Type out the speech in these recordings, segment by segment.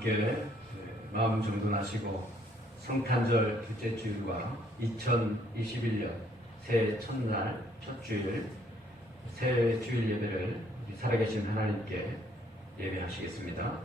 함께 마음 정돈하시고 성탄절 둘째 주일과 2021년 새해 첫날 첫 주일 새 주일 예배를 살아계신 하나님께 예배하시겠습니다.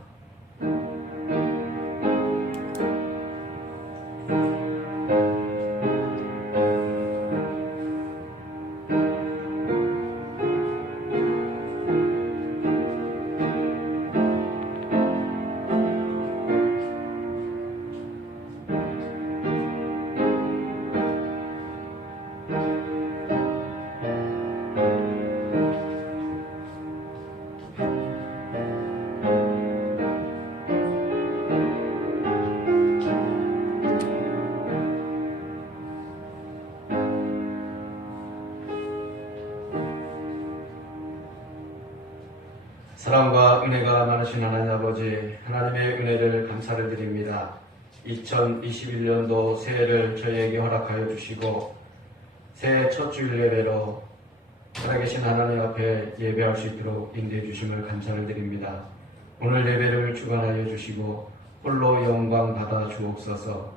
사랑과 은혜가 많으신 하나님 아버지, 하나님의 은혜를 감사를 드립니다. 2021년도 새해를 저희에게 허락하여 주시고 새해 첫 주일 예배로 살아계신 하나님 앞에 예배할 수 있도록 인도해 주심을 감사를 드립니다. 오늘 예배를 주관하여 주시고 홀로 영광 받아 주옵소서.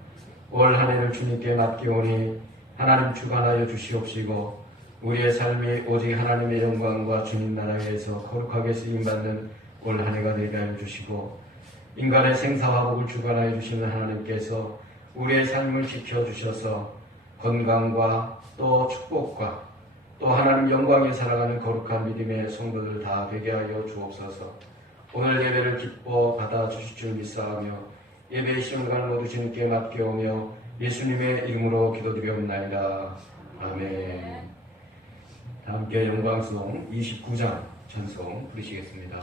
올 한 해를 주님께 맡기오니 하나님 주관하여 주시옵시고 우리의 삶이 오직 하나님의 영광과 주님 나라에서 거룩하게 쓰임받는 올 한 해가 되게 하여 주시고 인간의 생사화복을 주관하여 주시는 하나님께서 우리의 삶을 지켜주셔서 건강과 또 축복과 또 하나님 영광에 살아가는 거룩한 믿음의 성도들 다 되게 하여 주옵소서. 오늘 예배를 기뻐 받아주실 줄 믿사하며 예배의 시간을 모두 주님께 맡겨오며 예수님의 이름으로 기도드리옵나이다. 아멘. 함께 영광송 29장 찬송 부르시겠습니다.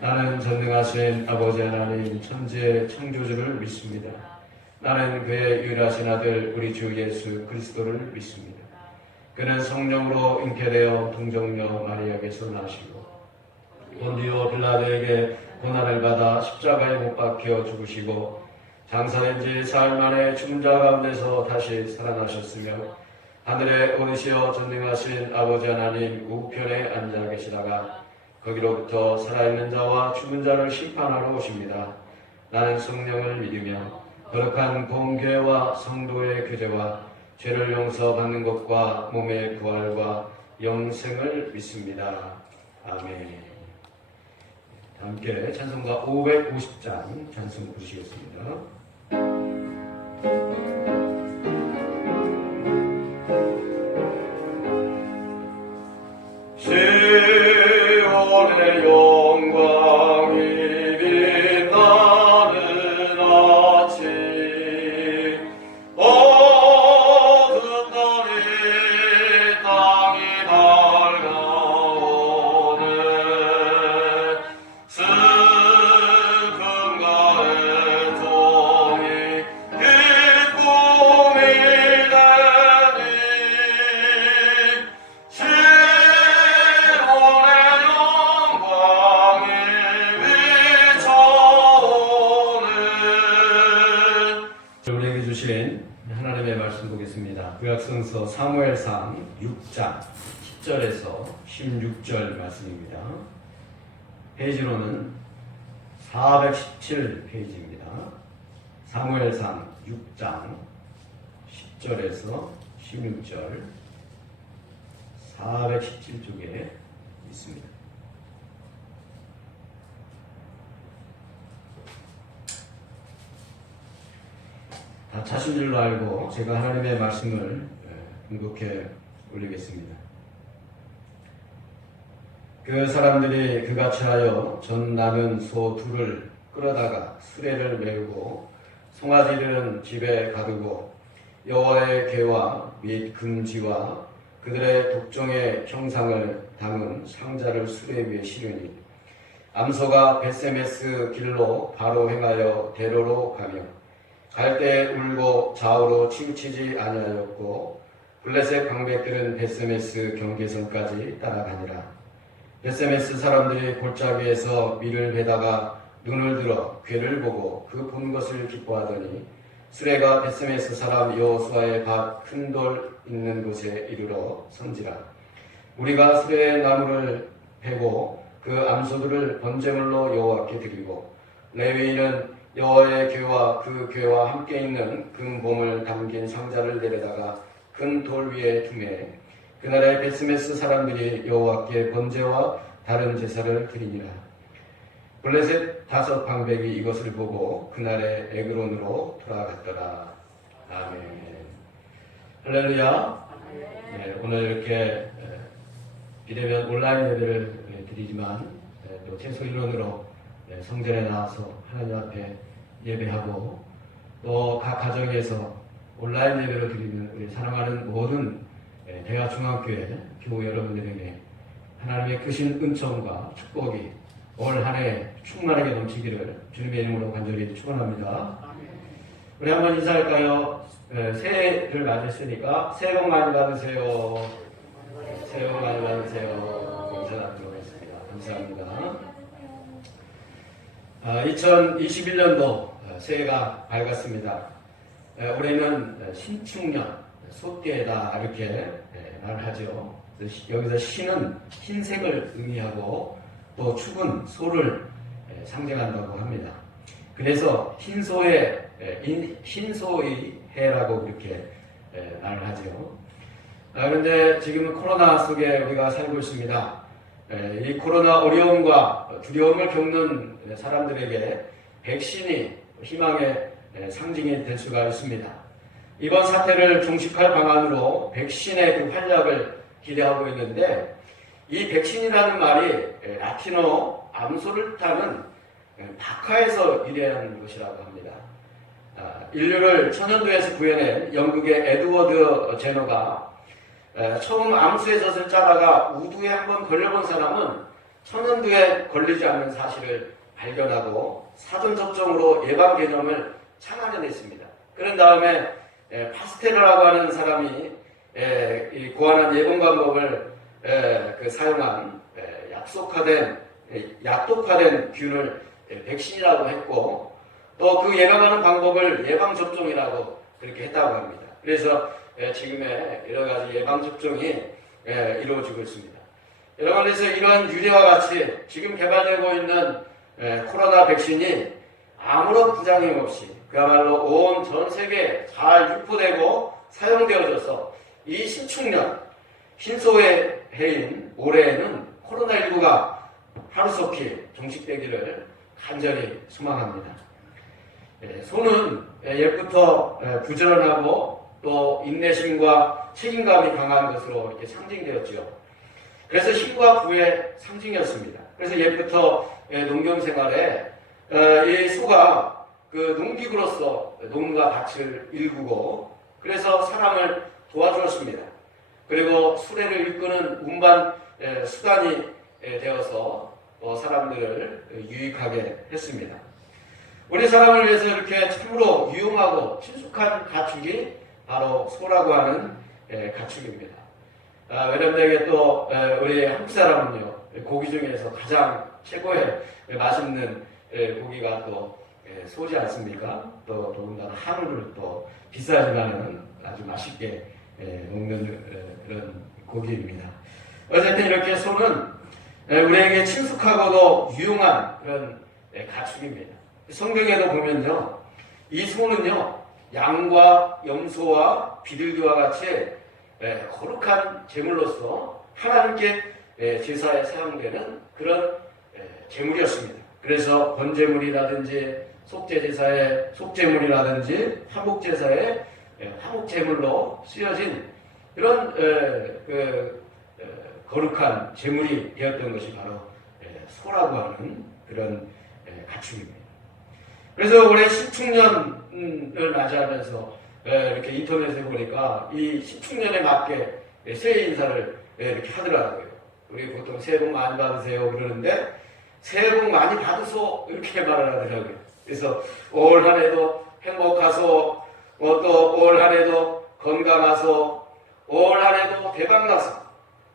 나는 전능하신 아버지 하나님 천지의 창조주를 믿습니다. 나는 그의 유일하신 아들 우리 주 예수 그리스도를 믿습니다. 그는 성령으로 잉태되어 동정녀 마리아에게서 나시고 본디오 빌라도에게 고난을 받아 십자가에 못 박혀 죽으시고 장사된 지 사흘 만에 죽은 자 가운데서 다시 살아나셨으며 하늘에 오르시어 전능하신 아버지 하나님 우편에 앉아 계시다가 거기로부터 살아있는 자와 죽은 자를 심판하러 오십니다. 나는 성령을 믿으며 거룩한 공교회와 성도의 교제와 죄를 용서받는 것과 몸의 부활과 영생을 믿습니다. 아멘. 함께 찬송가 550장 찬송 부르시겠습니다. 시온의 영광이 빛나는 아침 어둡던 이 땅이 밝아오네 슬픔과 애통이 기쁨이 되니 우리에게 주신 하나님의 말씀 보겠습니다. 구약성서 사무엘상 6장 10절에서 16절 말씀입니다. 페이지로는 417페이지입니다. 사무엘상 6장 10절에서 16절 417쪽에 있습니다. 다 자신 줄로 알고 제가 하나님의 말씀을 공독해 올리겠습니다. 그 사람들이 그같이 하여 전 남은 소 둘을 끌어다가 수레를 메우고 송아지들은 집에 가두고 여호와의 궤와 및 금지와 그들의 독종의 형상을 담은 상자를 수레 위에 실으니 암소가 벳세메스 길로 바로 행하여 대로로 가며 갈 때 울고 좌우로 치우치지 아니하였고 블레셋 방백들은 벳세메스 경계선까지 따라가니라. 벳세메스 사람들이 골짜기에서 밀을 베다가 눈을 들어 궤를 보고 그 본 것을 기뻐하더니 수레가 벳세메스 사람 여호수아의 밭 큰 돌 있는 곳에 이르러 선지라. 우리가 수레의 나무를 베고 그 암소들을 번제물로 여호와께 드리고 레위인은 여호와의 궤와 그 궤와 함께 있는 금봉을 담긴 상자를 내려다가 큰 돌 위에 두매 그날에 벳세메스 사람들이 여호와께 번제와 다른 제사를 드리니라. 블레셋 5 방백이 이것을 보고 그날에 에그론으로 돌아갔더라. 아멘. 할렐루야. 네, 오늘 이렇게 비대면 온라인 예배를 드리지만 또 최소 인원으로 성전에 나와서 하나님 앞에 예배하고 또 각 가정에서 온라인 예배를 드리는 우리 사랑하는 모든 대하중앙교회 교우 여러분들에게 하나님의 크신 은총과 축복이 올 한 해 충만하게 넘치기를 주님의 이름으로 간절히 축원합니다. 우리 한번 인사할까요? 새해를 맞이했으니까 새해 복 많이 받으세요. 새해 복 많이 받으세요. 인사 나누도록 하겠습니다. 감사합니다. 2021년도 새해가 밝았습니다. 올해는 신축년, 소띠에다 이렇게 말하죠. 여기서 신은 흰색을 의미하고 또 축은 소를 상징한다고 합니다. 그래서 흰소의 해라고 이렇게 말을 하죠. 그런데 지금은 코로나 속에 우리가 살고 있습니다. 이 코로나 어려움과 두려움을 겪는 사람들에게 백신이 희망의 상징이 될 수가 있습니다. 이번 사태를 종식할 방안으로 백신의 그 활약을 기대하고 있는데 이 백신이라는 말이 라틴어 암소를 뜻하는 박하에서 유래한 것이라고 합니다. 인류를 천연두에서 구해낸 영국의 에드워드 제너가 처음 암수의 젖을 짜다가 우두에 한번 걸려본 사람은 천연두에 걸리지 않는 사실을 발견하고 사전 접종으로 예방 개념을 창안해냈습니다. 그런 다음에 파스테르라고 하는 사람이 고안한 예방 방법을 사용한 약독화된 균을 백신이라고 했고 또 그 예방하는 방법을 예방접종이라고 그렇게 했다고 합니다. 그래서 지금의 여러 가지 예방접종이 이루어지고 있습니다. 여러분, 그래서 이런 유래와 같이 지금 개발되고 있는 코로나 백신이 아무런 부작용 없이 그야말로 온 전 세계에 잘 유포되고 사용되어져서 이 신축년, 신소의 해인 올해에는 코로나19가 하루속히 종식되기를 간절히 소망합니다. 소는 옛부터 부지런하고 또 인내심과 책임감이 강한 것으로 이렇게 상징되었죠. 그래서 힘과 부의 상징이었습니다. 그래서 옛부터 농경 생활에 이 소가 그 농기구로서 농가 밭을 일구고 그래서 사람을 도와주었습니다. 그리고 수레를 이끄는 운반 수단이 되어서 사람들을 유익하게 했습니다. 우리 사람을 위해서 이렇게 참으로 유용하고 친숙한 가축이 바로 소라고 하는 가축입니다. 외람되게 또 우리 한국 사람은요, 고기 중에서 가장 최고의 맛있는 고기가 또 소지 않습니까? 또 더군다나 한우를 또 비싸지만은 아주 맛있게 먹는 그런 고기입니다. 어쨌든 이렇게 소는 우리에게 친숙하고도 유용한 그런 가축입니다. 성경에도 보면요, 이 소는요, 양과 염소와 비둘기와 같이 거룩한 제물로서 하나님께 제사에 사용되는 그런 제물이었습니다. 그래서 번제물이라든지 속죄제사의 속죄물이라든지 화목제사의 화목제물로 쓰여진 그런 거룩한 제물이 되었던 것이 바로 소라고 하는 그런 가축입니다. 그래서 올해 신축년을 맞이하면서 이렇게 인터넷에 보니까 이 신축년에 맞게 새해 인사를 이렇게 하더라고요. 우리 보통 새해 복 많이 받으세요 그러는데 새해 복 많이 받으소 이렇게 말을 하더라고요. 그래서 올 한해도 행복하소, 또 올 한해도 건강하소, 올 한해도 대박나소,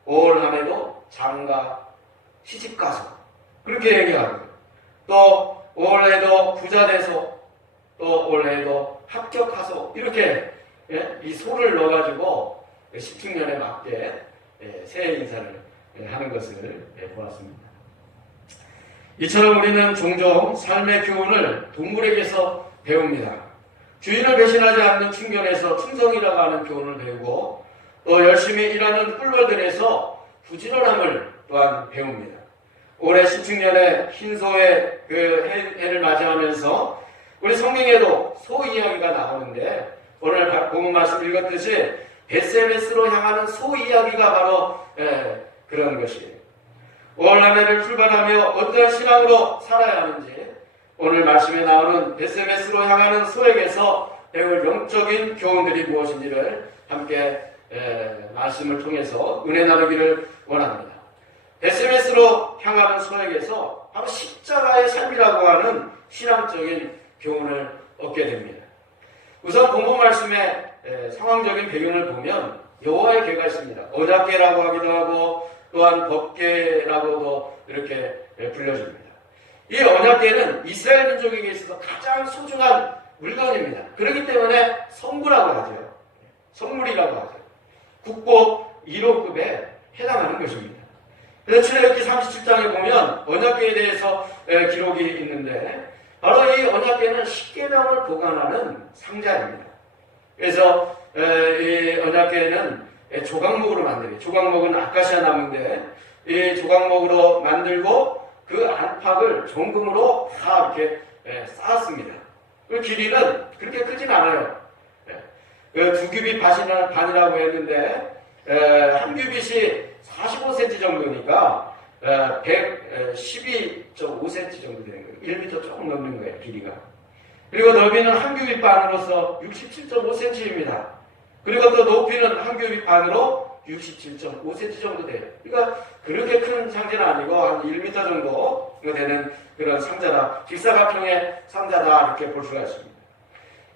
올 한해도 장가 시집가소 그렇게 얘기하고요. 또 올해도 부자 되소, 또 올해도 합격하소 이렇게 이 소를 넣어가지고 신축년에 맞게 새해 인사를 하는 것을 보았습니다. 이처럼 우리는 종종 삶의 교훈을 동물에게서 배웁니다. 주인을 배신하지 않는 충견에서 충성이라고 하는 교훈을 배우고 또 열심히 일하는 꿀벌들에서 부지런함을 또한 배웁니다. 올해 신축년에 흰소의 해를 맞이하면서 우리 성경에도 소 이야기가 나오는데 오늘 본문 말씀 읽었듯이 베세메스로 향하는 소 이야기가 바로 그런 것이에요. 올 한 해를 출발하며 어떠한 신앙으로 살아야 하는지 오늘 말씀에 나오는 베세메스로 향하는 소에게서 배울 영적인 교훈들이 무엇인지를 함께 말씀을 통해서 은혜 나누기를 원합니다. 베세메스로 향하는 소에게서 바로 십자가의 삶이라고 하는 신앙적인 교훈을 얻게 됩니다. 우선 본문 말씀의 상황적인 배경을 보면 여호와의 궤가 있습니다. 언약궤라고 하기도 하고 또한 법궤라고도 이렇게 불려집니다. 이 언약궤는 이스라엘 민족에게 있어서 가장 소중한 물건입니다. 그렇기 때문에 성부라고 하죠. 성물이라고 하죠. 국보 1호급에 해당하는 것입니다. 그래서 출애굽기 37장에 보면 언약궤에 대해서 기록이 있는데 바로 이 언약궤는 십계명을 보관하는 상자입니다. 그래서 이 언약궤는 조각목으로 만들어요. 조각목은 아카시아 나무인데 이 조각목으로 만들고 그 안팎을 정금으로 다 이렇게 쌓았습니다. 그 길이는 그렇게 크진 않아요. 두 규빗 반이라고 했는데 한 규빗이 45cm 정도니까 112.5cm 정도 되는 거예요. 1m 조금 넘는 거예요, 길이가. 그리고 넓이는 한 규빗 반으로서 67.5cm입니다. 그리고 또 높이는 한 규빗 반으로 67.5cm 정도 돼요. 그러니까 그렇게 큰 상자는 아니고 한 1m 정도 되는 그런 상자다. 직사각형의 상자다 이렇게 볼 수가 있습니다.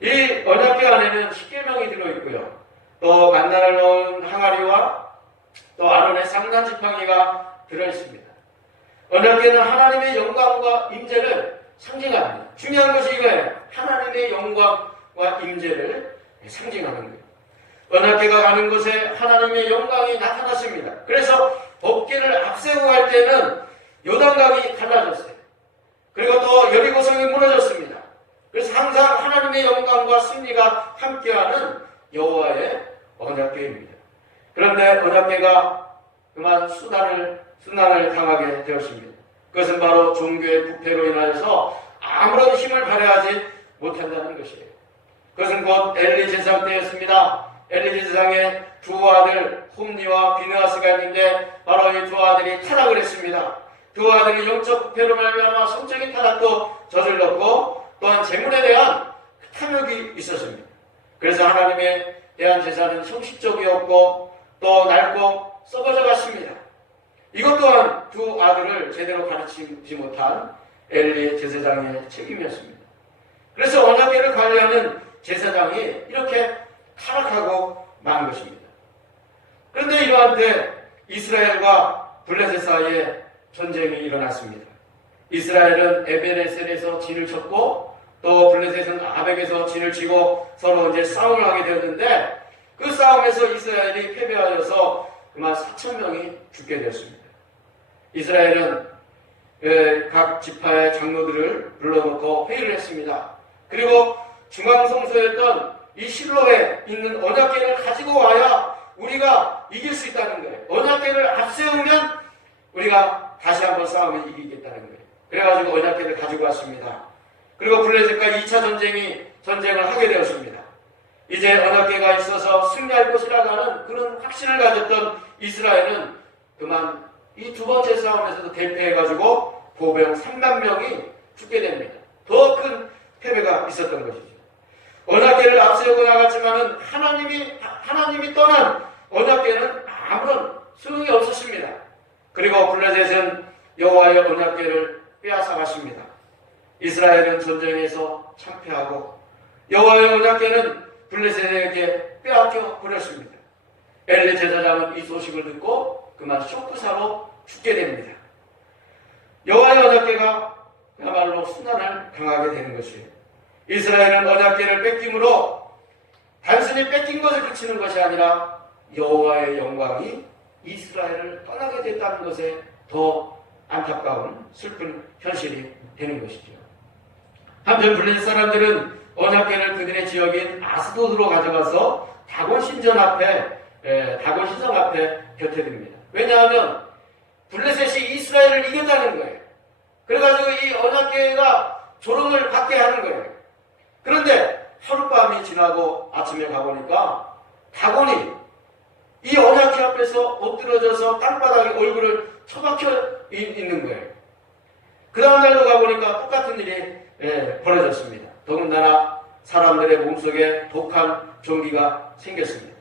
이 언약궤 안에는 십계명이 들어있고요. 또 만나를 넣은 항아리와 또 아론의 상단 지팡이가 들어있습니다. 언약궤는 하나님의 영광과 임재를 상징합니다. 중요한 것이 이거예요. 하나님의 영광과 임재를 상징하는 거예요. 언약궤가 가는 곳에 하나님의 영광이 나타났습니다. 그래서 법궤를 앞세우고 갈 때는 요단강이 갈라졌어요. 그리고 또 여리고성이 무너졌습니다. 그래서 항상 하나님의 영광과 승리가 함께하는 여호와의 언약궤입니다. 그런데 언약궤가 그만 순환을 당하게 되었습니다. 그것은 바로 종교의 부패로 인하여서 아무런 힘을 발휘하지 못한다는 것이에요. 그것은 곧 엘리 제사장 때였습니다. 엘리 제사장의 두 아들 홈니와 비느하스가 있는데 바로 이 두 아들이 타락을 했습니다. 두 아들이 영적 부패로 말미암아 성적인 타락도 저질렀고 또한 재물에 대한 탐욕이 있었습니다. 그래서 하나님에 대한 제사는 형식적이었고 또 낡고 썩어져 갔습니다. 이것 또한 두 아들을 제대로 가르치지 못한 엘리 제사장의 책임이었습니다. 그래서 언약궤를 관리하는 제사장이 이렇게 타락하고 만 것입니다. 그런데 이러한 때 이스라엘과 블레셋 사이에 전쟁이 일어났습니다. 이스라엘은 에베네셀에서 진을 쳤고 또 블레셋은 아벡에서 진을 치고 서로 이제 싸움을 하게 되었는데 그 싸움에서 이스라엘이 패배하여서 그만 4,000명이 죽게 되었습니다. 이스라엘은 각 지파의 장로들을 불러놓고 회의를 했습니다. 그리고 중앙성소였던 이 실로에 있는 언약궤를 가지고 와야 우리가 이길 수 있다는 거예요. 언약궤를 앞세우면 우리가 다시 한번 싸움을 이기겠다는 거예요. 그래가지고 언약궤를 가지고 왔습니다. 그리고 블레셋과 2차 전쟁을 하게 되었습니다. 이제 언약궤가 있어서 승리할 것이라고 하는 그런 확신을 가졌던 이스라엘은 그만 이 두 번째 싸움에서도 대패해가지고 보병 3만 명이 죽게 됩니다. 더 큰 패배가 있었던 것이죠. 언약궤를 앞세우고 나갔지만은 하나님이 떠난 언약궤는 아무런 소용이 없었습니다. 그리고 블레셋은 여호와의 언약궤를 빼앗아 가십니다. 이스라엘은 전쟁에서 참패하고 여호와의 언약궤는 블레셋에게 빼앗겨 버렸습니다. 엘리 제사장은 이 소식을 듣고 그만 쇼크사로 죽게 됩니다. 여호와의 언약궤가 그야말로 순환을 당하게 되는 것이에요. 이스라엘은 언약궤를 뺏김으로 단순히 뺏긴 것을 그치는 것이 아니라 여호와의 영광이 이스라엘을 떠나게 됐다는 것에 더 안타까운 슬픈 현실이 되는 것이죠. 한편 블레셋 사람들은 언약궤를 그들의 지역인 아스돗으로 가져가서 다곤 신성 앞에 곁에 둡니다. 왜냐하면 블레셋이 이스라엘을 이겼다는 거예요. 그래가지고 이 언약궤가 조롱을 받게 하는 거예요. 그런데 하룻밤이 지나고 아침에 가보니까 다곤이 이 언약궤 앞에서 엎드러져서 땅바닥에 얼굴을 처박혀 있는 거예요. 그 다음 날도 가보니까 똑같은 일이 벌어졌습니다. 더군다나 사람들의 몸속에 독한 종기가 생겼습니다.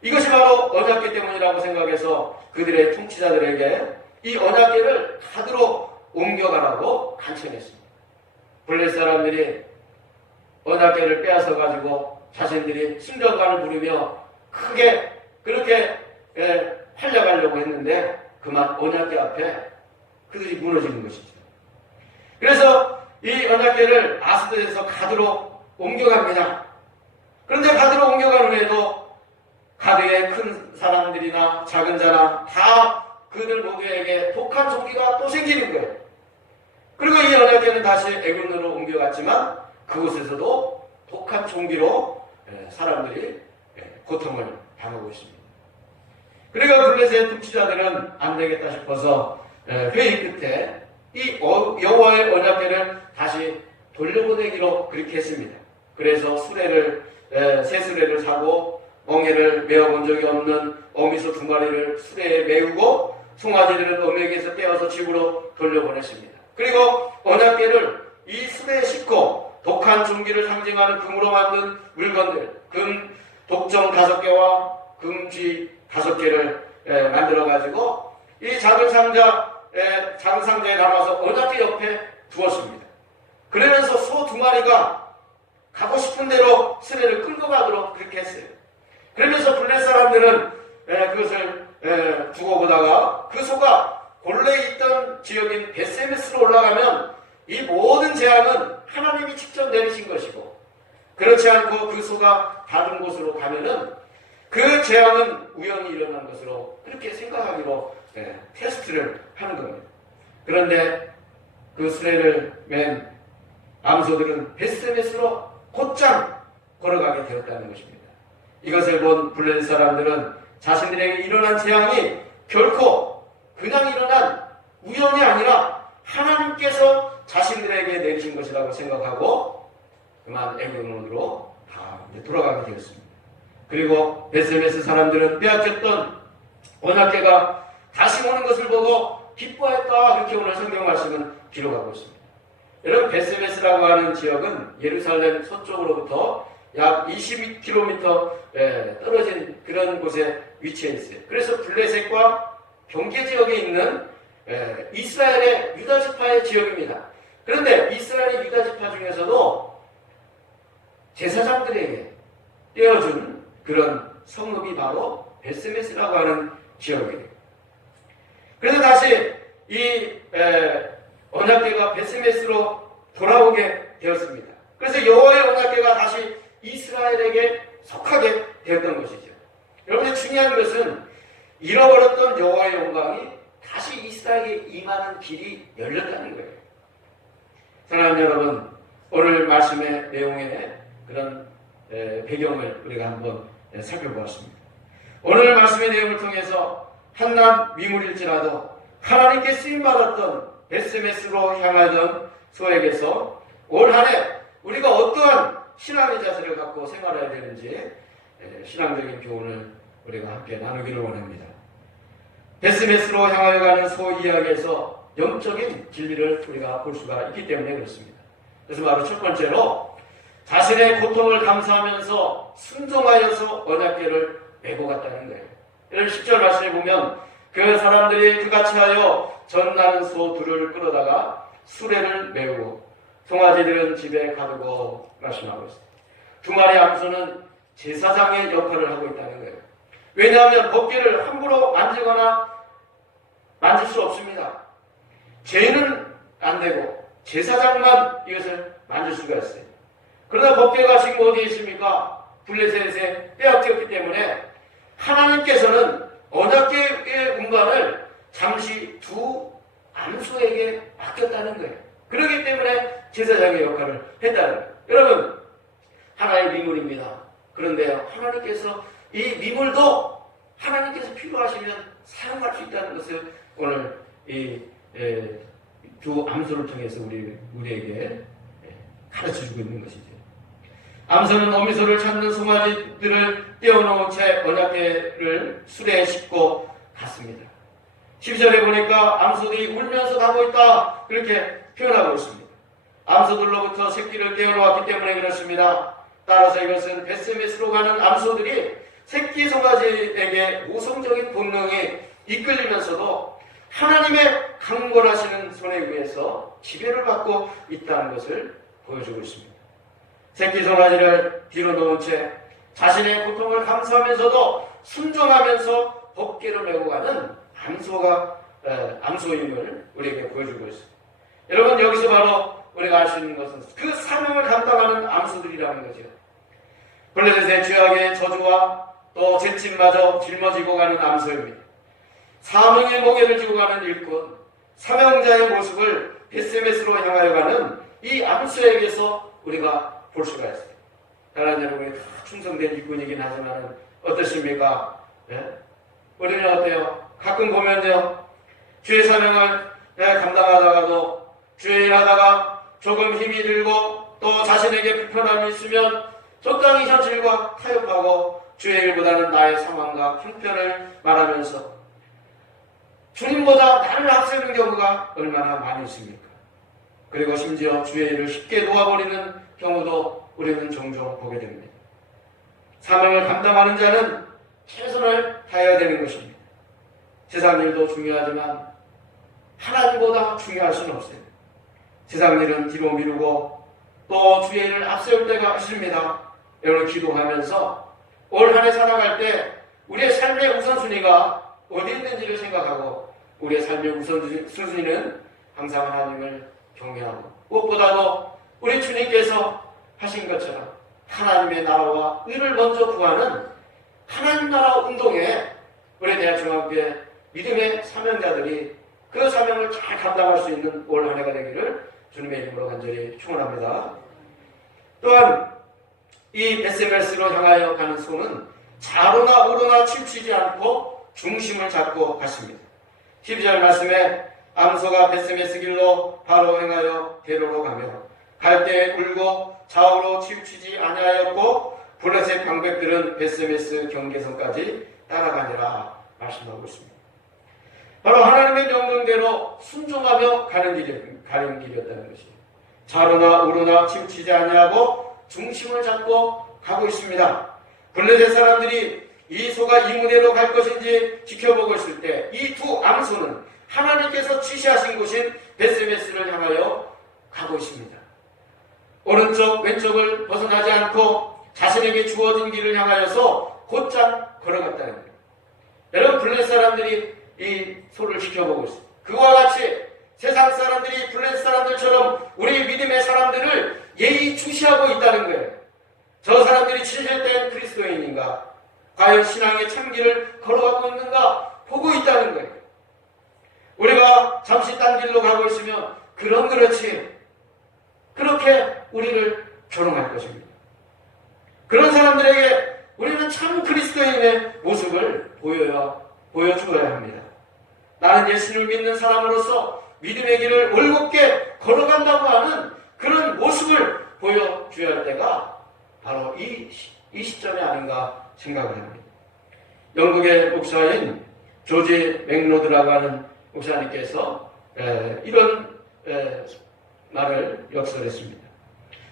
이것이 바로 언약궤 때문이라고 생각해서 그들의 통치자들에게 이 언약궤를 가드로 옮겨가라고 간청했습니다. 블레셋 사람들이 언약궤를 빼앗아 가지고 자신들이 승전가를 부르며 크게 그렇게 활약하려고 했는데 그만 언약궤 앞에 그들이 무너지는 것이죠. 그래서 이 언약궤를 아스돗에서 가드로 옮겨갑니다. 그런데 가드로 옮겨간 후에도 가드의 큰 사람들이나 작은 자나 다 그들 모두에게 독한 종기가 또 생기는 거예요. 그리고 이 언약궤는 다시 애굽으로 옮겨갔지만 그곳에서도 독한 종기로 사람들이 고통을 당하고 있습니다. 그러니까 블레셋 통치자들은 안 되겠다 싶어서 회의 끝에 이 여호와의 언약궤를 다시 돌려보내기로 그렇게 했습니다. 그래서 새 수레를 사고 멍에를 메어본 적이 없는 어미소 2마리를 수레에 메우고 송아지들은 어미에게서 떼어서 집으로 돌려보냈습니다. 그리고 언약궤를 이 수레에 싣고 독한 종기를 상징하는 금으로 만든 물건들, 금 독정 5개와 금쥐 5개를 만들어가지고 이 작은 상자에 담아서 언약궤 옆에 두었습니다. 그러면서 소 2마리가 가고 싶은 대로 수레를 끌고 가도록 그렇게 했어요. 그러면서 블레셋 사람들은 그것을 두고 보다가 그 소가 본래 있던 지역인 베세메스로 올라가면 이 모든 재앙은 하나님이 직접 내리신 것이고 그렇지 않고 그 소가 다른 곳으로 가면은 그 재앙은 우연히 일어난 것으로 그렇게 생각하기로 테스트를 하는 겁니다. 그런데 그 수레를 맨 암소들은 베세메스로 곧장 걸어가게 되었다는 것입니다. 이것을 본 블레셋 사람들은 자신들에게 일어난 재앙이 결코 그냥 일어난 우연이 아니라 하나님께서 자신들에게 내리신 것이라고 생각하고 그만 애굽으로 다 돌아가게 되었습니다. 그리고 베세메스 사람들은 빼앗겼던 언약궤가 다시 오는 것을 보고 기뻐했다. 그렇게 오늘 성경 말씀은 기록하고 있습니다. 여러분 베세메스라고 하는 지역은 예루살렘 서쪽으로부터 약 22km 떨어진 그런 곳에 위치해 있어요. 그래서 블레셋과 경계 지역에 있는 이스라엘의 유다지파의 지역입니다. 그런데 이스라엘의 유다지파 중에서도 제사장들에게 떼어준 그런 성읍이 바로 베세메스라고 하는 지역이에요. 그래서 다시 이 언약궤가 베세메스로 돌아오게 되었습니다. 그래서 여호와의 언약궤가 다시 이스라엘에게 속하게 되었던 것이죠. 여러분의 중요한 것은 잃어버렸던 여호와의 영광이 다시 이스라엘에게 임하는 길이 열렸다는 거예요. 사랑하는 여러분, 오늘 말씀의 내용의 그런 배경을 우리가 한번 살펴보았습니다. 오늘 말씀의 내용을 통해서 한낱 미물일지라도 하나님께 쓰임받았던 베세메스로 향하던 소에게서 올 한 해 우리가 어떠한 신앙의 자세를 갖고 생활해야 되는지 신앙적인 교훈을 우리가 함께 나누기를 원합니다. 베스메스로 향하여 가는 소 이야기에서 영적인 진리를 우리가 볼 수가 있기 때문에 그렇습니다. 그래서 바로 첫 번째로 자신의 고통을 감수하면서 순종하여서 언약궤를 메고 갔다는 거예요. 이런 10절 말씀에 보면 그 사람들이 그같이 하여 전나는 소 둘을 끌어다가 수레를 메우고 송아지들은 집에 가두고 말씀하고 있습니다. 두 마리 암소는 제사장의 역할을 하고 있다는 거예요. 왜냐하면 법궤를 함부로 만지거나 만질 수 없습니다. 죄는 안 되고 제사장만 이것을 만질 수가 있어요. 그러나 법궤가 지금 어디에 있습니까? 블레셋에 빼앗겼기 때문에 하나님께서는 언약궤의 운반을 잠시 두 암소에게 맡겼다는 거예요. 그렇기 때문에 제사장의 역할을 했다는 거예요. 여러분, 하나의 미물입니다. 그런데 하나님께서 이 미물도 하나님께서 필요하시면 사용할 수 있다는 것을 오늘 이 두 암소를 통해서 우리에게 가르쳐주고 있는 것이죠. 암소는 어미소를 찾는 송아지들을 떼어놓은 채 언약궤를 수레에 싣고 갔습니다. 12절에 보니까 암소들이 울면서 가고 있다, 그렇게 표현하고 있습니다. 암소들로부터 새끼를 떼어놓았기 때문에 그렇습니다. 따라서 이것은 베스메스로 가는 암소들이 새끼 송아지에게 모성적인 본능이 이끌리면서도 하나님의 강권하시는 손에 의해서 지배를 받고 있다는 것을 보여주고 있습니다. 새끼 송아지를 뒤로 놓은 채 자신의 고통을 감수하면서도 순종하면서 법궤를 메고 가는 암소임을 우리에게 보여주고 있습니다. 여러분, 여기서 바로 우리가 알 수 있는 것은 그 사명을 감당하는 암소들이라는 거죠. 블레셋의 죄악의 저주와 또 재침마저 짊어지고 가는 암소입니다. 사명의 몽해를 지고 가는 일꾼, 사명자의 모습을 베스메스로 향하여 가는 이 암소에게서 우리가 볼 수가 있어요. 다른 여러분이 다 충성된 일꾼이긴 하지만 어떠십니까? 네? 우리는 어때요? 가끔 보면요, 주의 사명을 감당하다가도 주의 일하다가 조금 힘이 들고 또 자신에게 불편함이 있으면 적당히 현실과 타협하고 주의 일보다는 나의 상황과 형편을 말하면서 주님보다 나를 앞세우는 경우가 얼마나 많이 있습니까? 그리고 심지어 주의 일을 쉽게 놓아버리는 경우도 우리는 종종 보게 됩니다. 사명을 감당하는 자는 최선을 다해야 되는 것입니다. 세상 일도 중요하지만 하나님보다 중요할 수는 없어요. 세상 일은 뒤로 미루고 또 주의 일을 앞세울 때가 있습니다. 여러분, 기도하면서 올 한 해 살아갈 때 우리의 삶의 우선순위가 어디 있는지를 생각하고 우리의 삶의 우선순위는 항상 하나님을 경외하고 무엇보다도 우리 주님께서 하신 것처럼 하나님의 나라와 의를 먼저 구하는 하나님 나라 운동에 우리 대한중앙교회 믿음의 사명자들이 그 사명을 잘 감당할 수 있는 올 한 해가 되기를 주님의 이름으로 간절히 축원합니다. 또한 이 베스메스로 향하여 가는 소는 좌로나 우로나 치우치지 않고 중심을 잡고 갔습니다. 12절 말씀에 암소가 베스메스 길로 바로 행하여 대로로 가며 갈 때 울고 좌우로 치우치지 아니하였고 블레셋 방백들은 베스메스 경계선까지 따라가니라 말씀하고 있습니다. 바로 하나님의 명령대로 순종하며 가는 길이었다는 것이에요. 좌로나 우로나 치우치지 아니하고 중심을 잡고 가고 있습니다. 블레셋 사람들이 이 소가 이 무대로 갈 것인지 지켜보고 있을 때 이 두 암소는 하나님께서 지시하신 곳인 베스메스를 향하여 가고 있습니다. 오른쪽 왼쪽을 벗어나지 않고 자신에게 주어진 길을 향하여서 곧장 걸어갔다는 거예요. 여러분, 블레셋 사람들이 이 소를 지켜보고 있어요. 그와 같이 세상 사람들이 블레셋 사람들처럼 우리 믿음의 사람들을 예의주시하고 있다는 거예요. 저 사람들이 진실된 그리스도인인가? 과연 신앙의 참길을 걸어가고 있는가? 보고 있다는 거예요. 우리가 잠시 딴 길로 가고 있으면 그럼 그렇지, 그렇게 우리를 조롱할 것입니다. 그런 사람들에게 우리는 참 그리스도인의 모습을 보여주어야 합니다. 나는 예수를 믿는 사람으로서 믿음의 길을 올곧게 걸어간다고 하는 그런 모습을 보여줘야 할 때가 바로 이 시점이 아닌가 생각을 합니다. 영국의 목사인 조지 맥로드라고 하는 목사님께서 이런 말을 역설했습니다.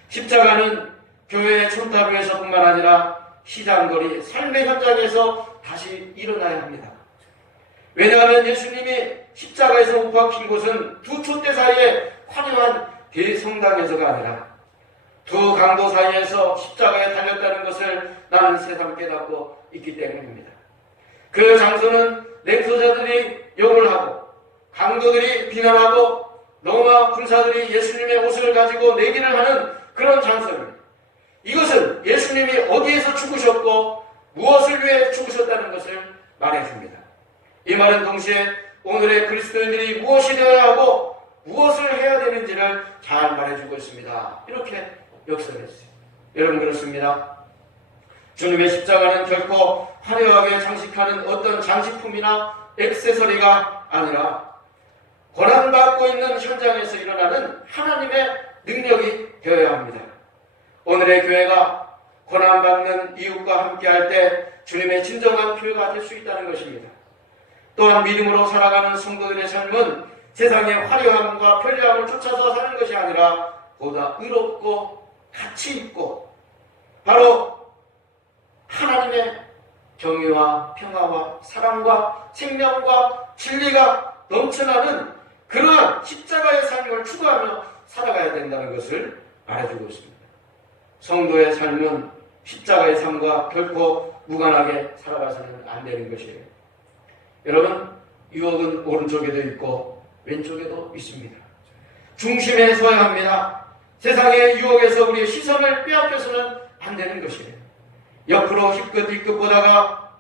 십자가는 교회의 촌타뷰에서뿐만 아니라 시장거리, 삶의 현장에서 다시 일어나야 합니다. 왜냐하면 예수님이 십자가에서 못 박힌 곳은 두 촛대 사이에 화려한 대성당에서가 아니라 두 강도 사이에서 십자가에 달렸다는 것을 나는 새삼 깨닫고 있기 때문입니다. 그 장소는 냉소자들이 욕을 하고 강도들이 비난하고 로마 군사들이 예수님의 옷을 가지고 내기를 하는 그런 장소입니다. 이것은 예수님이 어디에서 죽으셨고 무엇을 위해 죽으셨다는 것을 말해줍니다. 이 말은 동시에 오늘의 그리스도인들이 무엇이 되어야 하고 무엇을 해야 되는지를 잘 말해주고 있습니다. 이렇게 역설했어요. 여러분, 그렇습니다. 주님의 십자가는 결코 화려하게 장식하는 어떤 장식품이나 액세서리가 아니라 고난받고 있는 현장에서 일어나는 하나님의 능력이 되어야 합니다. 오늘의 교회가 고난받는 이웃과 함께할 때 주님의 진정한 교회가 될 수 있다는 것입니다. 또한 믿음으로 살아가는 성도들의 삶은 세상의 화려함과 편리함을 쫓아서 사는 것이 아니라 보다 의롭고 가치 있고 바로 하나님의 정의와 평화와 사랑과 생명과 진리가 넘쳐나는 그러한 십자가의 삶을 추구하며 살아가야 된다는 것을 말해주고 있습니다. 성도의 삶은 십자가의 삶과 결코 무관하게 살아가서는 안 되는 것이에요. 여러분, 유혹은 오른쪽에도 있고 왼쪽에도 있습니다. 중심에 서야 합니다. 세상의 유혹에서 우리의 시선을 빼앗겨서는 안 되는 것이에요. 옆으로 힐끗힐끗 보다가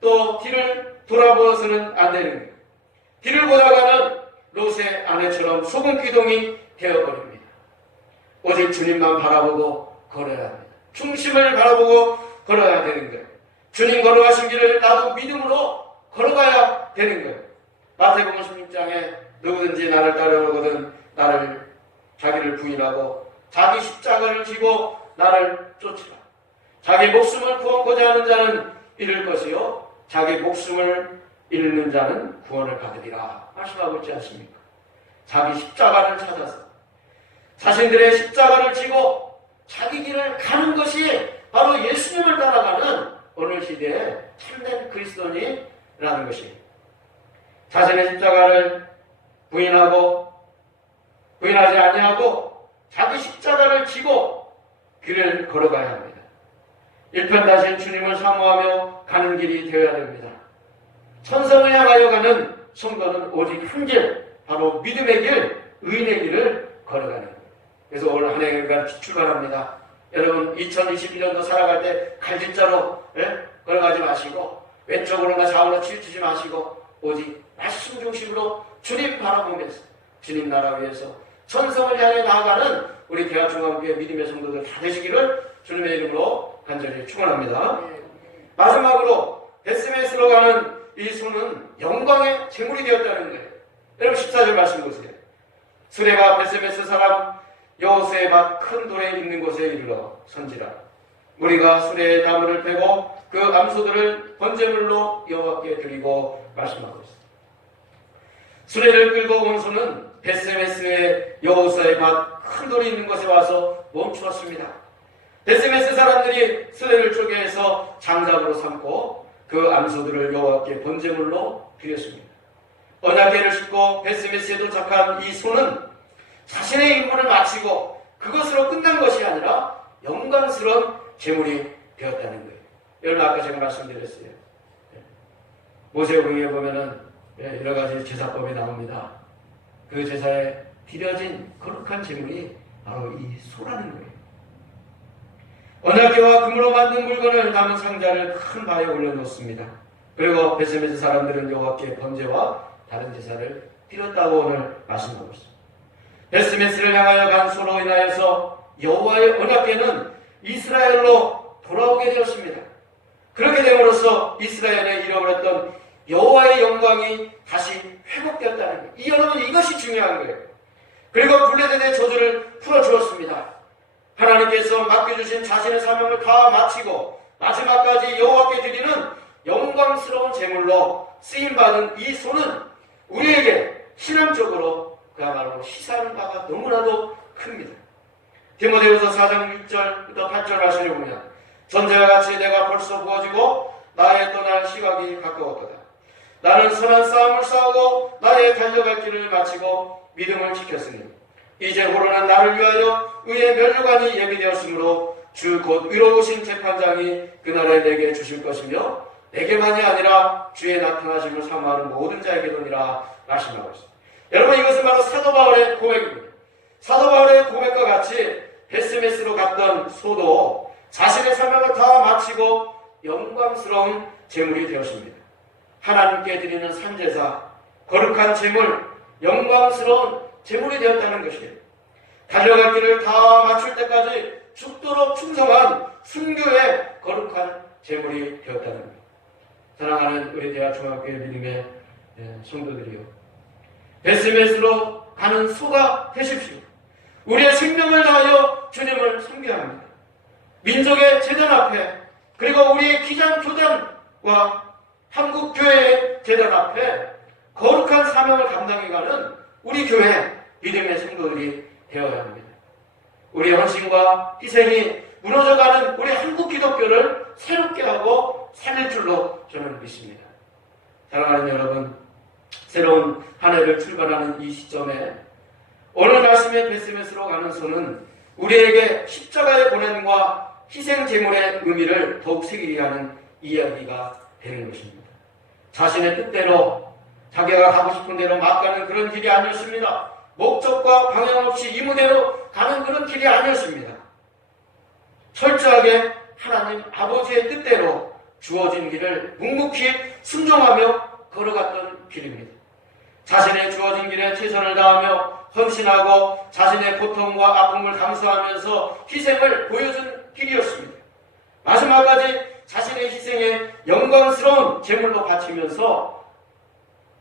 또 뒤를 돌아보아서는 안 되는 거예요. 뒤를 보다가는 롯의 아내처럼 소금 기둥이 되어버립니다. 오직 주님만 바라보고 걸어야 합니다. 중심을 바라보고 걸어야 되는 거예요. 주님 걸어가신 길을 나도 믿음으로 걸어가야 되는 거예요. 마태복음 16장에 누구든지 나를 따르거든 나를 자기를 부인하고 자기 십자가를 지고 나를 쫓으라. 자기 목숨을 구원고자 하는 자는 잃을 것이요 자기 목숨을 잃는 자는 구원을 받으리라 말씀하고 있지 않습니까? 자기 십자가를 찾아서 자신들의 십자가를 지고 자기 길을 가는 것이 바로 예수님을 따라가는 오늘 시대의 참된 그리스도인이라는 것이에요. 자신의 십자가를 부인하지 아니하고 자기 십자가를 지고 길을 걸어가야 합니다. 일편단심 주님을 사모하며 가는 길이 되어야 됩니다. 천성을 향하여 가는 성도는 오직 한 길, 바로 믿음의 길, 의인의 길을 걸어가는 거예요. 그래서 오늘 한 해가 출발합니다. 여러분, 2021년도 살아갈 때 갈짓자로 걸어가지 마시고 왼쪽으로나 좌우로 치우치지 마시고 오직 말씀 중심으로 주님 바라보면서 주님 나라 위해서 천성을 향해 나아가는 우리 대한중앙교회 믿음의 성도들 다 되시기를 주님의 이름으로 간절히 축원합니다. 마지막으로 베스메스로 가는 이 소는 영광의 제물이 되었다는 거예요. 여러분 14절 말씀 보세요. 수레가 베스메스 사람 여호수의 밭 큰 돌에 있는 곳에 이르러 선지라. 무리가 수레의 나무를 패고 그 암소들을 번제물로 여호와께 드리고 말씀하고 있습니다. 수레를 끌고 온 소는 베스메스의 여호수의 밭 큰 돌이 있는 곳에 와서 멈추었습니다. 베스메스 사람들이 수레를 쪼개서 장작으로 삼고 그 암소들을 여호와께 번제물로 드렸습니다. 언약궤를 싣고 베스메스에 도착한 이 소는 자신의 임무를 마치고 그것으로 끝난 것이 아니라 영광스러운 제물이 되었다는 거예요. 여러분, 아까 제가 말씀드렸어요. 모세오경에 보면은 여러 가지 제사법이 나옵니다. 그 제사에 드려진 거룩한 제물이 바로 이 소라는 거예요. 언약궤와 금으로 만든 물건을 담은 상자를 큰 바에 올려놓습니다. 그리고 베스메스 사람들은 여호와께 번제와 다른 제사를 드렸다고 오늘 말씀하고 있습니다. 베스메스를 향하여 간 소로 인하여서 여호와의 언약궤는 이스라엘로 돌아오게 되었습니다. 그렇게 됨으로써 이스라엘에 잃어버렸던 여호와의 영광이 다시 회복되었다는 거예요. 여러분, 이것이 중요한 거예요. 그리고 블레셋의 저주를 풀어주었습니다. 하나님께서 맡겨주신 자신의 사명을 다 마치고 마지막까지 여호와께 드리는 영광스러운 제물로 쓰임받은 이 소는 우리에게 신앙적으로 그야말로 시사하는 바가 너무나도 큽니다. 디모데후서 4장 6절부터 8절 말씀을 보면 전제와 같이 내가 벌써 부어지고 나의 떠날 시각이 가까웠도다. 나는 선한 싸움을 싸우고 나의 달려갈 길을 마치고 믿음을 지켰으니 이제 호로는 나를 위하여 의의 면류관이 예비되었으므로 주 곧 의로우신 재판장이 그날에 내게 주실 것이며 내게만이 아니라 주의 나타나심을 사모하는 모든 자에게도니라 말씀하고 있습니다. 여러분, 이것은 바로 사도 바울의 고백입니다. 사도 바울의 고백과 같이 베스메스로 갔던 소도 자신의 사명을 다 마치고 영광스러운 제물이 되었습니다. 하나님께 드리는 산제사, 거룩한 제물, 영광스러운 제물이 되었다는 것이에요. 달려갈 길을 다 마칠 때까지 죽도록 충성한 순교의 거룩한 제물이 되었다는 것. 사랑하는 우리 대하중학교의 믿음의 성도들이요, 베스메스로 가는 소가 되십시오. 우리의 생명을 다하여 주님을 섬겨야 합니다. 민족의 재단 앞에, 그리고 우리의 기장 교단과 한국교회의 재단 앞에 거룩한 사명을 감당해가는 우리 교회 믿음의 성도들이 되어야 합니다. 우리의 헌신과 희생이 무너져가는 우리 한국 기독교를 새롭게 하고 살릴 줄로 저는 믿습니다. 사랑하는 여러분, 새로운 한 해를 출발하는 이 시점에 오늘 말씀의 베스메스로 가는 소는 우리에게 십자가의 고난과 희생 제물의 의미를 더욱 새기게 하는 이야기가 되는 것입니다. 자신의 뜻대로 자기가 가고 싶은 대로 막 가는 그런 길이 아니었습니다. 목적과 방향 없이 이무대로 가는 그런 길이 아니었습니다. 철저하게 하나님 아버지의 뜻대로 주어진 길을 묵묵히 순종하며 걸어갔던 길입니다. 자신의 주어진 길에 최선을 다하며 헌신하고 자신의 고통과 아픔을 감수하면서 희생을 보여준 길이었습니다. 마지막까지 자신의 희생에 영광스러운 제물로 바치면서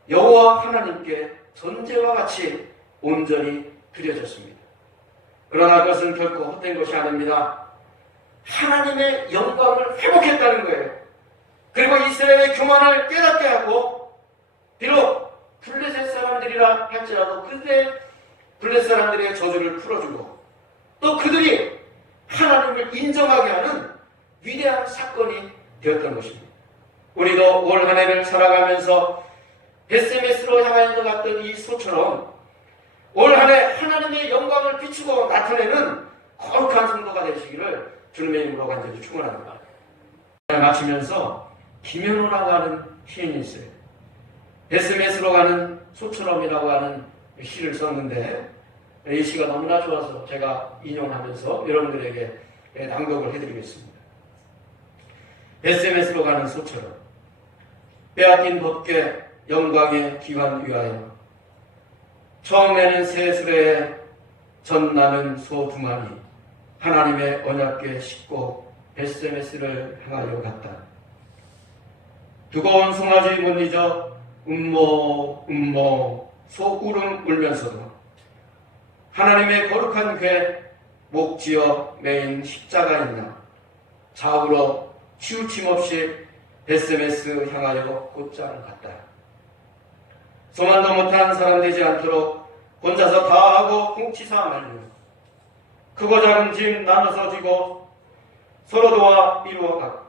여호와 하나님께 전제와 같이 온전히 드려졌습니다. 그러나 그것은 결코 헛된 것이 아닙니다. 하나님의 영광을 회복했다는 거예요. 그리고 이스라엘의 교만을 깨닫게 하고, 비록 블레셋 사람들이라 할지라도 그때 블레셋 사람들의 저주를 풀어주고, 또 그들이 하나님을 인정하게 하는 위대한 사건이 되었던 것입니다. 우리도 올 한 해를 살아가면서 베스메스로 향하여 갔던 이 소처럼 올 한 해 하나님의 영광을 비추고 나타내는 거룩한 성도가 되시기를 주님의 이름으로 간절히 축원합니다. 마치면서 김현호라고 하는 시인이 있어요. 베스메스로 가는 소처럼이라고 하는 시를 썼는데 이 시가 너무나 좋아서 제가 인용하면서 여러분들에게 낭독을 해드리겠습니다. 베스메스로 가는 소처럼 빼앗긴 법궤 영광의 기환 위하여 처음에는 새 수레에 전나는 소 두 마리 하나님의 언약궤 싣고 베스메스를 향하여 갔다. 두꺼운 송아지 못 잊어 음모 소 울음 울면서도 하나님의 거룩한 궤 목지어 메인 십자가 있나 좌우로 치우침 없이 베스메스 향하여 곧장 갔다. 소만도 못한 사람 되지 않도록 혼자서 다 하고 홍치사 말려 크고 작은 짐 나눠서 지고 서로 도와 이루어 가고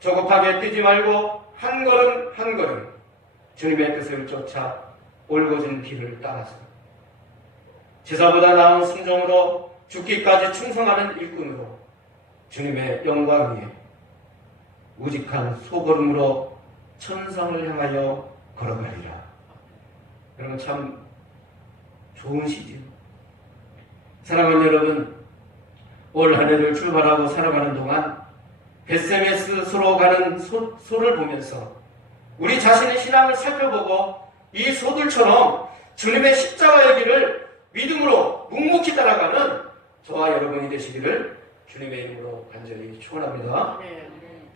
조급하게 뛰지 말고 한 걸음 한 걸음 주님의 뜻을 쫓아 올고진 길을 따라서 제사보다 나은 순종으로 죽기까지 충성하는 일꾼으로 주님의 영광 위에 우직한 소걸음으로 천성을 향하여 걸어가리라. 여러분, 참 좋은 시지요. 사랑하는 여러분, 올 한 해를 출발하고 살아가는 동안 베스메스로 가는 소를 보면서 우리 자신의 신앙을 살펴보고 이 소들처럼 주님의 십자가의 길을 믿음으로 묵묵히 따라가는 저와 여러분이 되시기를 주님의 이름으로 간절히 축원합니다.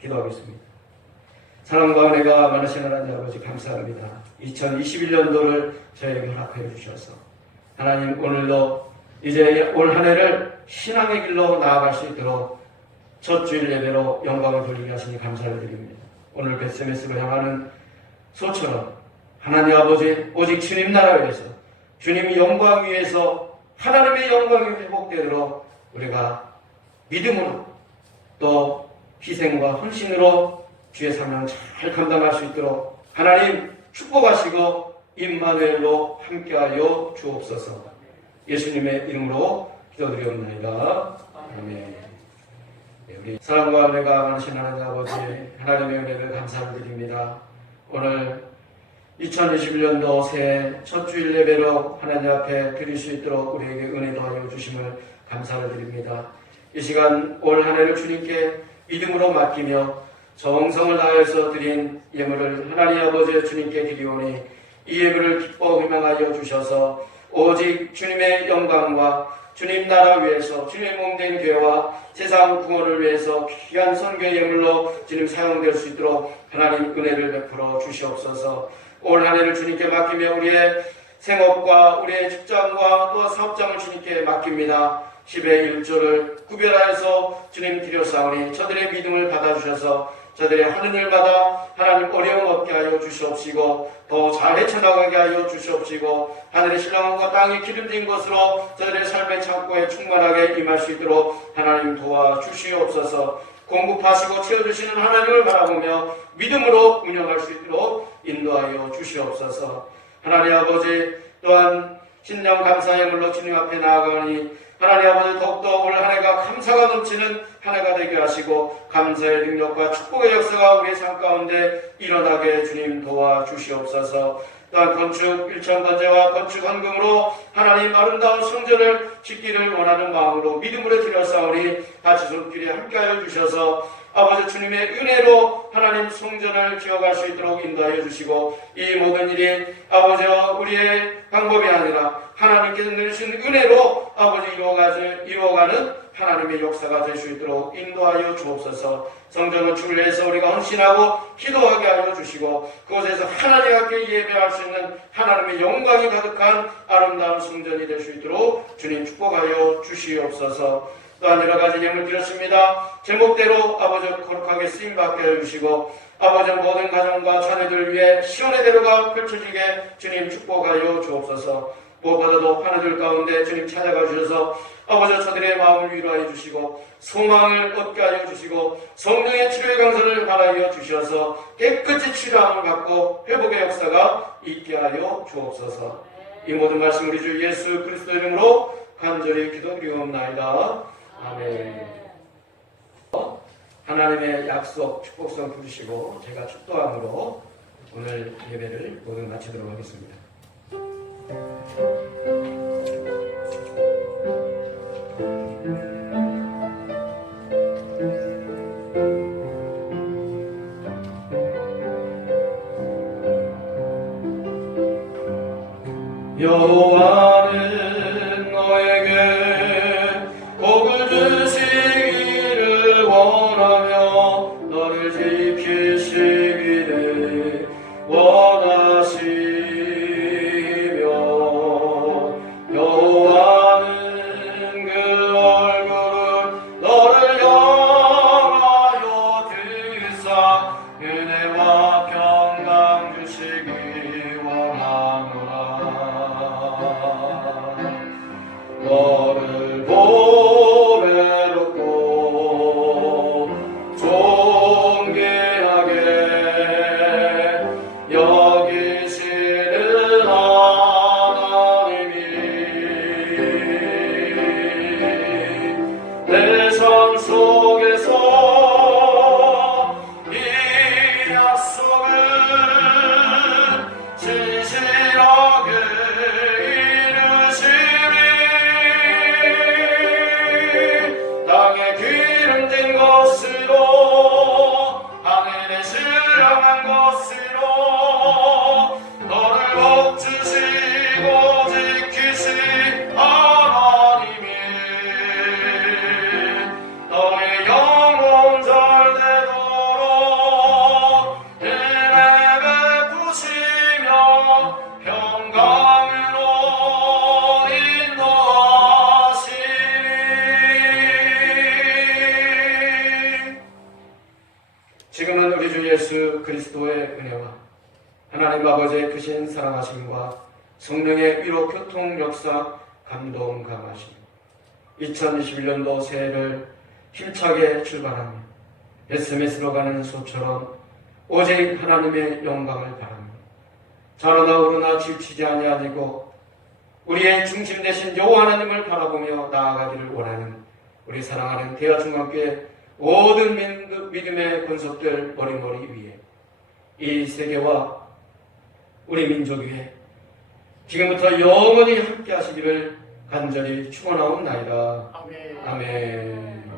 기도하겠습니다. 사랑과 은혜가 많으신 하나님 아버지 감사합니다. 2021년도를 저에게 허락하여 주셔서 하나님 오늘도 이제 올 한 해를 신앙의 길로 나아갈 수 있도록 첫 주일 예배로 영광을 돌리게 하시니 감사를 드립니다. 오늘 베스메스로 향하는 소처럼 하나님 아버지 오직 주님 나라 위해서 주님의 영광 위해서 하나님의 영광이 회복되도록 우리가 믿음으로 또 희생과 헌신으로 주의 사명 잘 감당할 수 있도록 하나님 축복하시고 임마누엘로 함께하여 주옵소서. 예수님의 이름으로 기도드리옵나이다. 아멘. 우리 사랑과 은혜가 많으신 하나님 아버지 하나님의 은혜를 감사를 드립니다. 오늘 2021년도 새해 첫 주일 예배로 하나님 앞에 드릴 수 있도록 우리에게 은혜 더하여 주심을 감사를 드립니다. 이 시간 올 한 해를 주님께 믿음으로 맡기며 정성을 다해서 드린 예물을 하나님 아버지 주님께 드리오니 이 예물을 기뻐 희망하여 주셔서 오직 주님의 영광과 주님 나라 위해서 주님의 몸된 교회와 세상 구원을 위해서 귀한 선교의 예물로 주님 사용될 수 있도록 하나님 은혜를 베풀어 주시옵소서. 올 한 해를 주님께 맡기며 우리의 생업과 우리의 직장과 또 사업장을 주님께 맡깁니다. 10의 1조를 구별하여서 주님 드렸사오니 저들의 믿음을 받아주셔서 저들의 하는 일마다 하나님 어려움 없게 하여 주시옵시고 더 잘 헤쳐나가게 하여 주시옵시고 하늘의 신랑과 땅이 기름진 것으로 저들의 삶의 창고에 충만하게 임할 수 있도록 하나님 도와주시옵소서. 공급하시고 채워주시는 하나님을 바라보며 믿음으로 운영할 수 있도록 인도하여 주시옵소서. 하나님 아버지 또한 신령 감사의 물로 주님 앞에 나아가니 하나님 아버지 더욱더 올 한 해가 감사가 넘치는 한 해가 되게 하시고 감사의 능력과 축복의 역사가 우리의 삶 가운데 일어나게 주님 도와주시옵소서. 또한 건축 1천 번제와 건축 헌금으로 하나님 아름다운 성전을 짓기를 원하는 마음으로 믿음으로 드렸사오니 같이 손길에 함께하여 주셔서 아버지 주님의 은혜로 하나님 성전을 지어갈 수 있도록 인도하여 주시고 이 모든 일이 아버지와 우리의 방법이 아니라 하나님께서 내주신 은혜로 아버지 이루어가는 하나님의 역사가 될 수 있도록 인도하여 주옵소서. 성전 건축을 위해서 우리가 헌신하고 기도하게 하여 주시고 그곳에서 하나님 앞에 예배할 수 있는 하나님의 영광이 가득한 아름다운 성전이 될 수 있도록 주님 축복하여 주시옵소서. 또한 여러 가지 예물 드렸습니다. 제목대로 아버지 거룩하게 쓰임받게 해주시고 아버지 모든 가정과 자녀들 위해 시온의 대로가 펼쳐지게 주님 축복하여 주옵소서. 무엇보다도 하늘들 가운데 주님 찾아가 주셔서 아버지 저들의 마음을 위로하여 주시고 소망을 얻게 하여 주시고 성령의 치료의 강선을 바라여 주셔서 깨끗이 치료함을 받고 회복의 역사가 있게 하여 주옵소서. 이 모든 말씀 우리 주 예수 그리스도 이름으로 간절히 기도드리옵나이다. 아멘. 하나님의 약속 축복성 부르시고 제가 축도함으로 오늘 예배를 모두 마치도록 하겠습니다. 여호와는 너에게 복을 주시기를 원하며 너를 지키시기를 원하시며 여호와는 그 얼굴을 너를 향하여 드사 은혜와 평강 주시기 원하노라. 너를 보배롭고 존귀하게 여기시는 하나님이 내 삶 속에서 이 약속을 하나님 아버지의 크신 사랑하심과 성령의 위로 교통 역사 감동 감하심 2021년도 새해를 힘차게 출발하며 SMS로 가는 소처럼 오직 하나님의 영광을 바랍니다. 자라나 오르나 지치지 아니하고 우리의 중심 되신 여호와 하나님을 바라보며 나아가기를 원하는 우리 사랑하는 대하중학교의 모든 믿음의 권속들 머리머리 위에 이 세계와 우리 민족 위에 지금부터 영원히 함께 하시기를 간절히 축원하옵나이다. 아멘. 아멘.